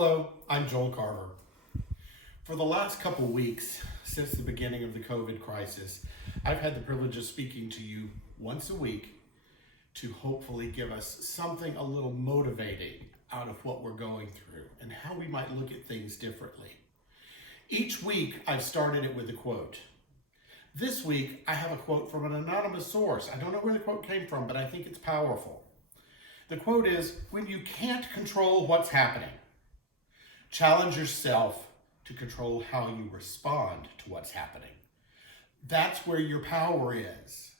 Hello, I'm Joel Carver. For the last couple weeks, since the beginning of the COVID crisis, I've had the privilege of speaking to you once a week to hopefully give us something a little motivating out of what we're going through and how we might look at things differently. Each week, I've started it with a quote. This week, I have a quote from an anonymous source. I don't know where the quote came from, but I think it's powerful. The quote is, "When you can't control what's happening, challenge yourself to control how you respond to what's happening." That's where your power is.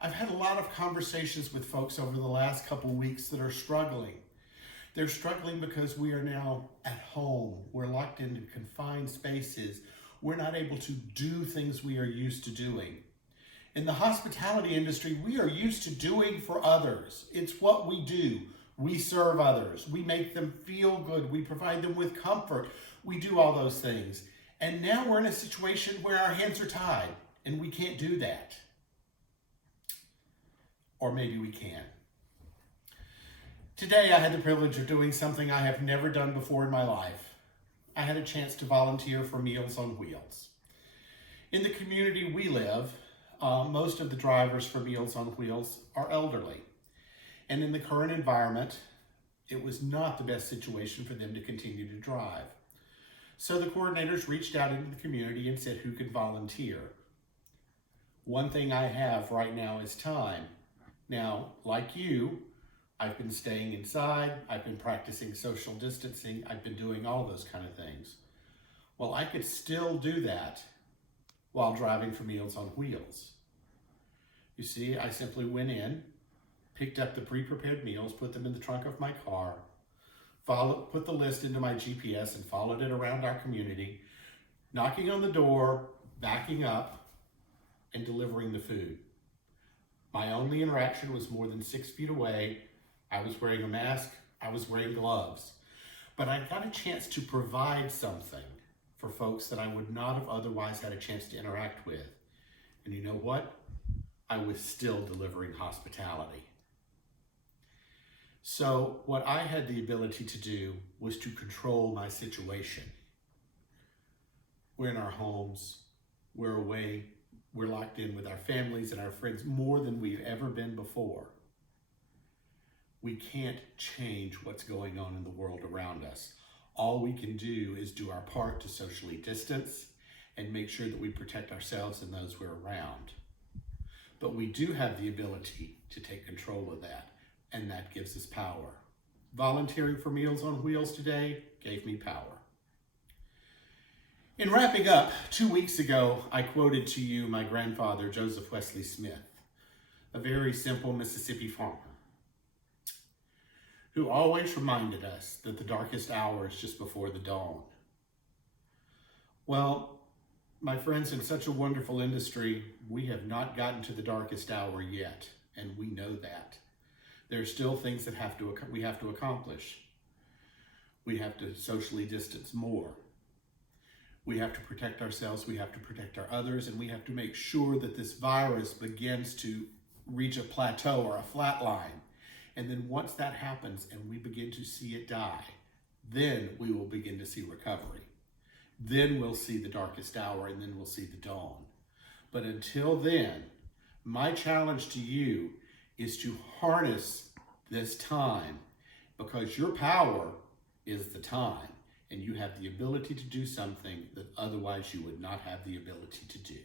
I've had a lot of conversations with folks over the last couple of weeks that are struggling. They're struggling because we are now at home. We're locked into confined spaces. We're not able to do things we are used to doing. In the hospitality industry, we are used to doing for others. It's what we do. We serve others. We make them feel good. We provide them with comfort. We do all those things. And now we're in a situation where our hands are tied and we can't do that. Or maybe we can. Today, I had the privilege of doing something I have never done before in my life. I had a chance to volunteer for Meals on Wheels. In the community we live, most of the drivers for Meals on Wheels are elderly. And in the current environment, it was not the best situation for them to continue to drive. So the coordinators reached out into the community and said, who could volunteer? One thing I have right now is time. Now, like you, I've been staying inside, I've been practicing social distancing, I've been doing all those kind of things. Well, I could still do that while driving for Meals on Wheels. You see, I simply went in, picked up the pre-prepared meals, put them in the trunk of my car, put the list into my GPS and followed it around our community, knocking on the door, backing up, and delivering the food. My only interaction was more than 6 feet away. I was wearing a mask, I was wearing gloves, but I got a chance to provide something for folks that I would not have otherwise had a chance to interact with. And you know what? I was still delivering hospitality. So what I had the ability to do was to control my situation. We're in our homes, we're away, we're locked in with our families and our friends more than we've ever been before. We can't change what's going on in the world around us. All we can do is do our part to socially distance and make sure that we protect ourselves and those we're around. But we do have the ability to take control of that, and that gives us power. Volunteering for Meals on Wheels today gave me power. In wrapping up, 2 weeks ago, I quoted to you my grandfather, Joseph Wesley Smith, a very simple Mississippi farmer, who always reminded us that the darkest hour is just before the dawn. Well, my friends, in such a wonderful industry, we have not gotten to the darkest hour yet, and we know that. There are still things that we have to accomplish. We have to socially distance more. We have to protect ourselves, we have to protect our others, and we have to make sure that this virus begins to reach a plateau or a flat line. And then once that happens and we begin to see it die, then we will begin to see recovery. Then we'll see the darkest hour, and then we'll see the dawn. But until then, my challenge to you is to harness this time, because your power is the time, and you have the ability to do something that otherwise you would not have the ability to do.